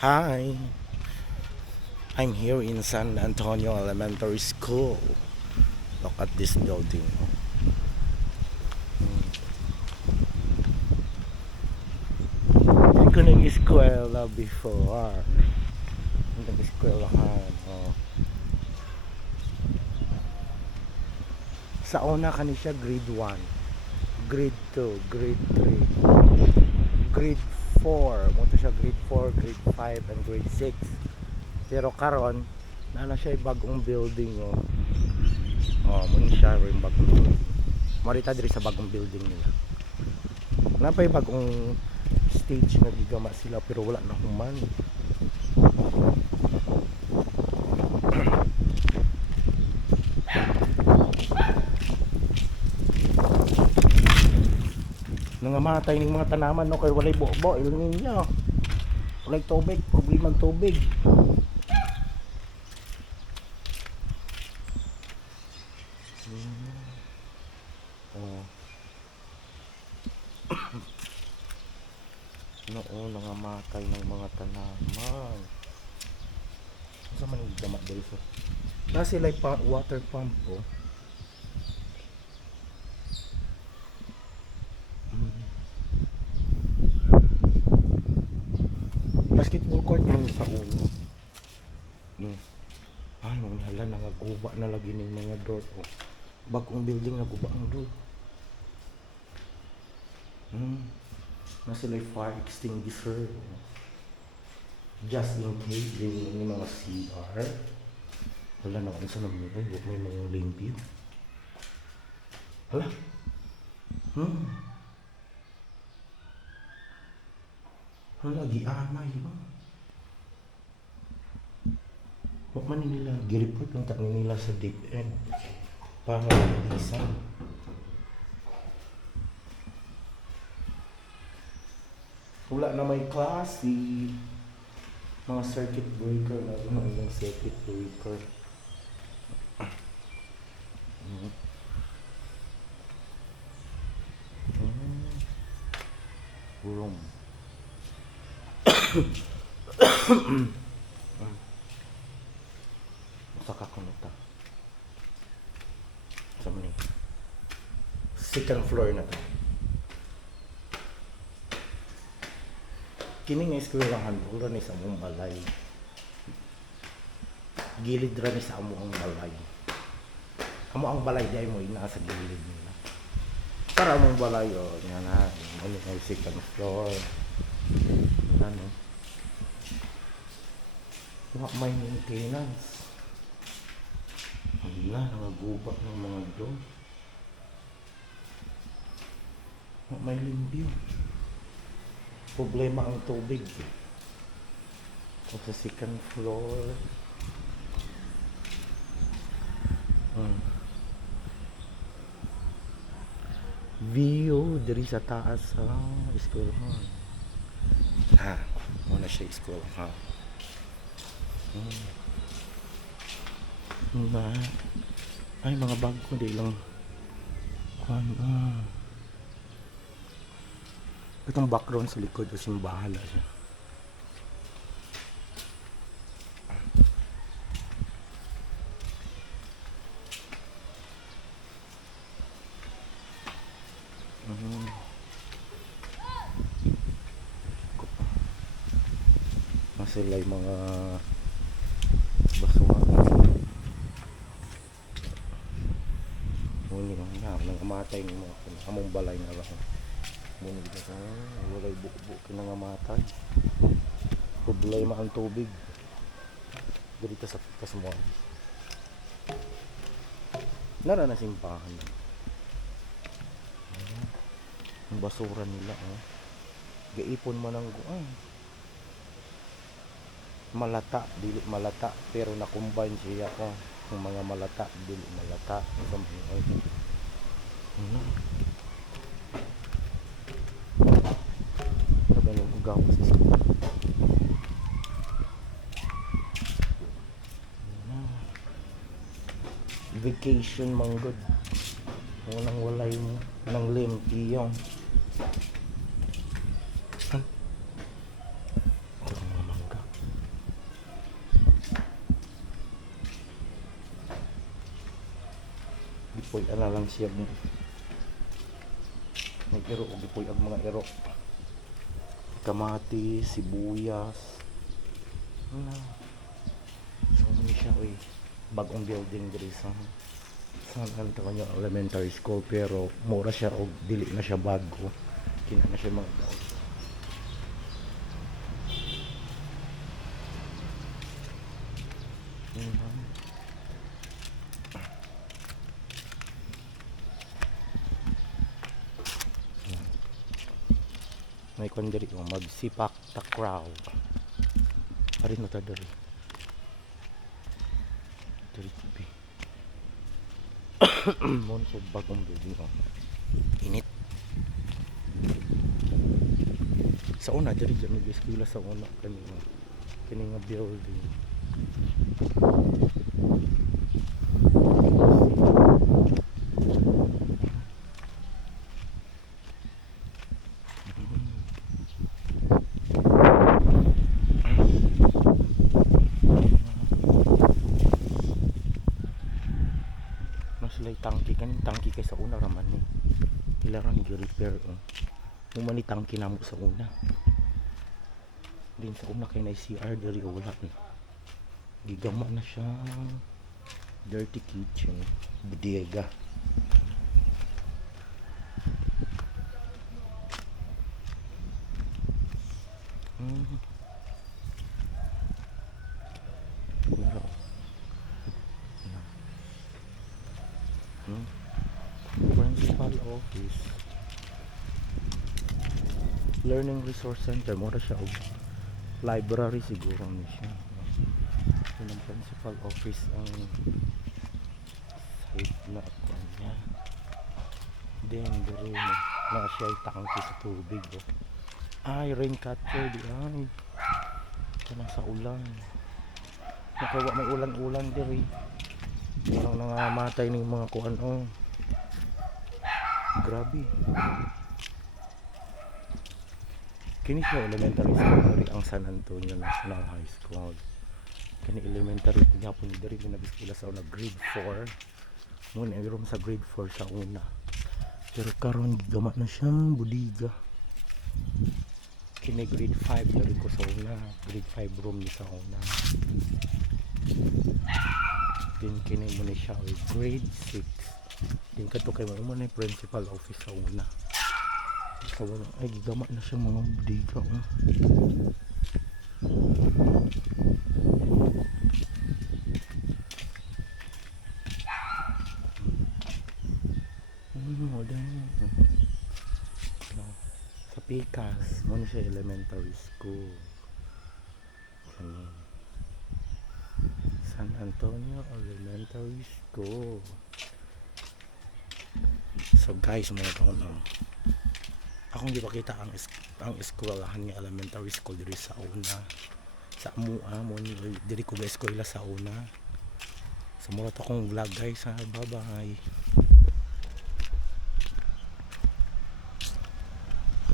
Hi, I'm here in San Antonio Elementary School. Look at this building. Hindi ko nag-eskwela before. Nag-eskwelahan. Oh. Sa una kani siya grade 1, grade 2, grade 3, grade 4. Mo siya grade 4, grade 5, and grade 6. Pero karon na siya bagong building oh. Oh, muna siya yung bagong building. Marita diri sa bagong building nila. Napay bagong stage nga gigama sila pero wala na human. Nangamatay ning mga tanaman no kay walay bobo ilungin niya. Walay tubig, problema ng tubig. Oh. Noon nangamatay ng mga tanaman. Sa man yung dama diri sa. Na sila pa water pump oh. Basketball court man sa ulo. Ay, mga hala nangaguba na lagi ng mga door oh. Bagong building naguba ang door. Na sila fire extinguisher. Just in case yung mga CR. Wala na kung saan naman yun. Huwag may mga limpyo. Hala. Hala, giamay ba? Huwag man nila. Gireport lang tak nila sa deep end. Para malisan. Wala na may klase. Mga circuit breaker na yung circuit breaker. Room. Saka ko nota. Sa mani. Second floor na to. Kini nga eskwelahan puro ni sa among balay. Gilid ra ni sa among balay. Amo ang balay di ay mo ina sa gilid nila. Para among balay oh, nga na, ano nga second floor. Ano? Wa may maintenance. Hala, nangaguba ng mga door. Wa may limpyo. Problema ang tubig. Sa second floor. View diri sa taas sa school hall. Ha, muna siya school hall. Ay mga bag ko di lang. Itong background sa likod kasi bahala siya. Sila yung mga basura. Muli lang na, nangamatay ng mga among balay na lang. Muli ka walay bukbuk nangamatay. Problema ang tubig. Dito sa Kasmuan. Nara na simbahan. Ang basura nila oh. Gaipon man ang malata, dili malata pero na-combine siya ko ng mga malata, dili malata sabi ng ugaw sa school vacation manggod walang walay mo ng limpiyong Gipuy ana lang siya mo. Nag-iro og gipuy ang mga iro. Kamatis, sibuyas. Ano? So muna siya oy. Bagong building diri sa saan ka kanya elementary school pero mura siya og dili na siya bago. Kina na siya mga daw. May kwan diri ko magsipak takraw. Ari na ta diri. Diri tibi. Mon so bagong building oh. Init. Sa una diri jud eskwela sa una kani nga building. Nasulay tangki kaning tangki kay sa una raman ni. Kailangan gi-repair oh. Mo ni tangki namo sa una. Din sa una kay na CR diri wala na. Gigama na siya. Dirty kitchen, bodega. Meron. Principal office. Learning Resource Center, mura siya og library siguro ni siya. Yun ang principal office ang site na ako niya. Then dere na siya ay tangki sa tubig oh. Ay rain catcher di ay. Kanang sa ulan. Nakawa may ulan-ulan diri. Parang nangamatay ning mga kuan oh. Grabe. Kini siya elementary school diri ang San Antonio National High School. Kani elementary gyapon diri na nag-eskwela sa una grade 4. Mo na room sa grade 4 sa una. Pero karon gigama na siyang bodega. Kini grade 5 diri ko sa una, grade 5 room ni sa una. Din kini mo ni siya grade 6. Din kadto kay mo na principal office sa una. Sa una ay gigama na siya mga bodega oh. Sa Picas, muna siya elementary school. San Antonio Elementary School. So guys, mga taon akong di pakita ang eskwelahan ni elementary school diri sa una. Sa Amua mo ni diri ko ga eskwela sa una. Sa mura to akong vlog guys ha. Bye bye.